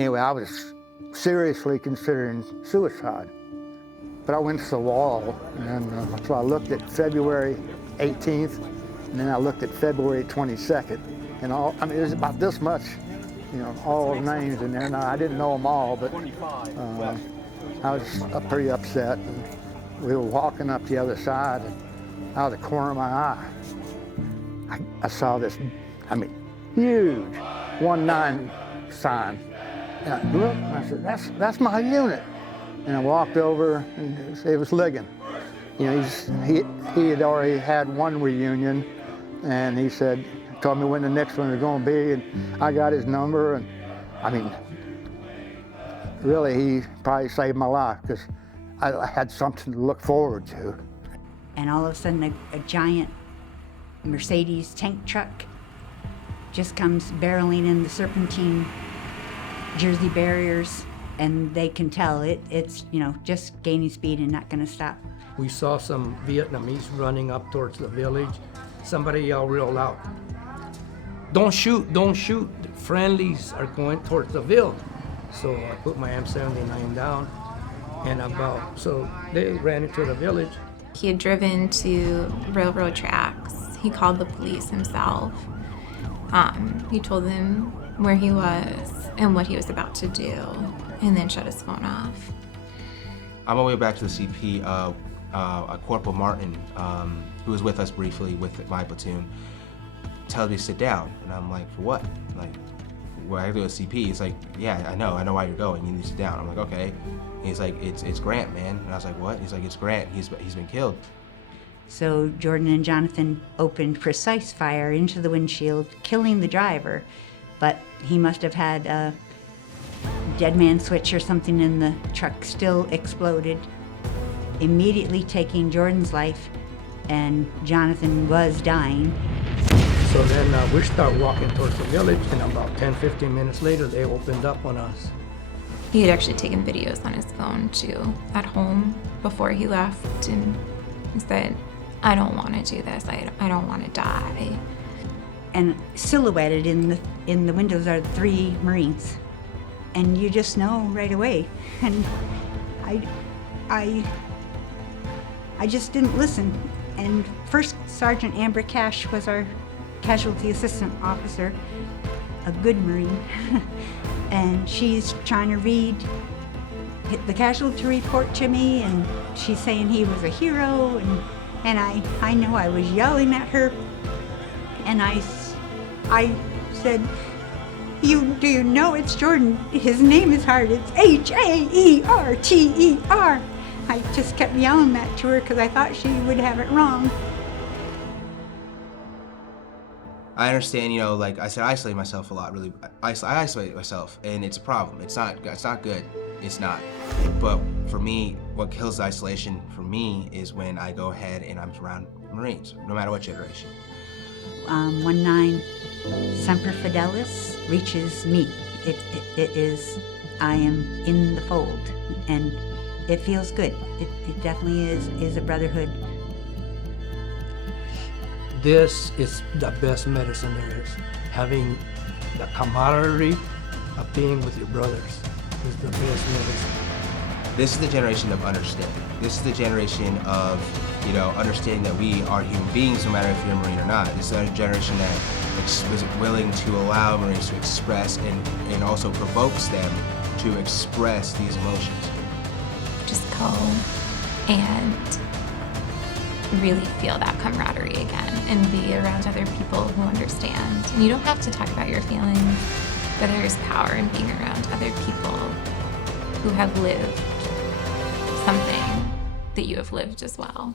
Anyway, I was seriously considering suicide. But I went to the wall, and so I looked at February 18th, and then I looked at February 22nd. And it was about this much, all the names in there. Now, I didn't know them all, but I was pretty upset. And we were walking up the other side, and out of the corner of my eye, I saw this, huge 1-9 sign. And I looked, and I said, that's my unit. And I walked over, and it was Ligon. He had already had one reunion, and he told me when the next one was going to be, and I got his number, and really, he probably saved my life, because I had something to look forward to. And all of a sudden, a giant Mercedes tank truck just comes barreling in the serpentine Jersey barriers, and they can tell it's just gaining speed and not going to stop. We saw some Vietnamese running up towards the village. Somebody yelled real loud, "Don't shoot, don't shoot. The friendlies are going towards the village." So I put my M79 down, and so they ran into the village. He had driven to railroad tracks. He called the police himself. He told them where he was and what he was about to do, and then shut his phone off. On my way back to the CP, Corporal Martin, who was with us briefly with my platoon, tells me to sit down, and I'm like, for what? Like, well, I have to go to CP. He's like, yeah, I know why you're going. You need to sit down. I'm like, okay. He's like, it's Grant, man. And I was like, what? He's like, it's Grant. He's been killed. So Jordan and Jonathan opened precise fire into the windshield, killing the driver, but he must have had a dead man switch or something, and the truck still exploded, immediately taking Jordan's life, and Jonathan was dying. So then we start walking towards the village, and about 10-15 minutes later, they opened up on us. He had actually taken videos on his phone too, at home, before he left, and he said, "I don't want to do this. I don't want to die." And silhouetted in the windows are 3 Marines, and you just know right away. And I just didn't listen. And First Sergeant Amber Cash was our casualty assistant officer, a good Marine, and she's trying to read the casualty report to me, and she's saying he was a hero, and I know I was yelling at her, and I said, do you know it's Jordan? His name is hard. It's H-A-E-R-T-E-R. I just kept yelling that to her because I thought she would have it wrong. I understand, like I said, I isolate myself a lot, really. I isolate myself, and it's a problem. It's not good. It's not. But for me, what kills the isolation for me is when I go ahead and I'm around Marines, no matter what generation. 1-9 Semper Fidelis reaches me. It is, I am in the fold, and it feels good. It definitely is a brotherhood. This is the best medicine there is. Having the camaraderie of being with your brothers is the best medicine. This is the generation of understanding. This is the generation of, understanding that we are human beings, no matter if you're a Marine or not. This is a generation that was willing to allow Marines to express and also provokes them to express these emotions. Just go and really feel that camaraderie again and be around other people who understand. And you don't have to talk about your feelings, but there's power in being around other people who have lived something that you have lived as well.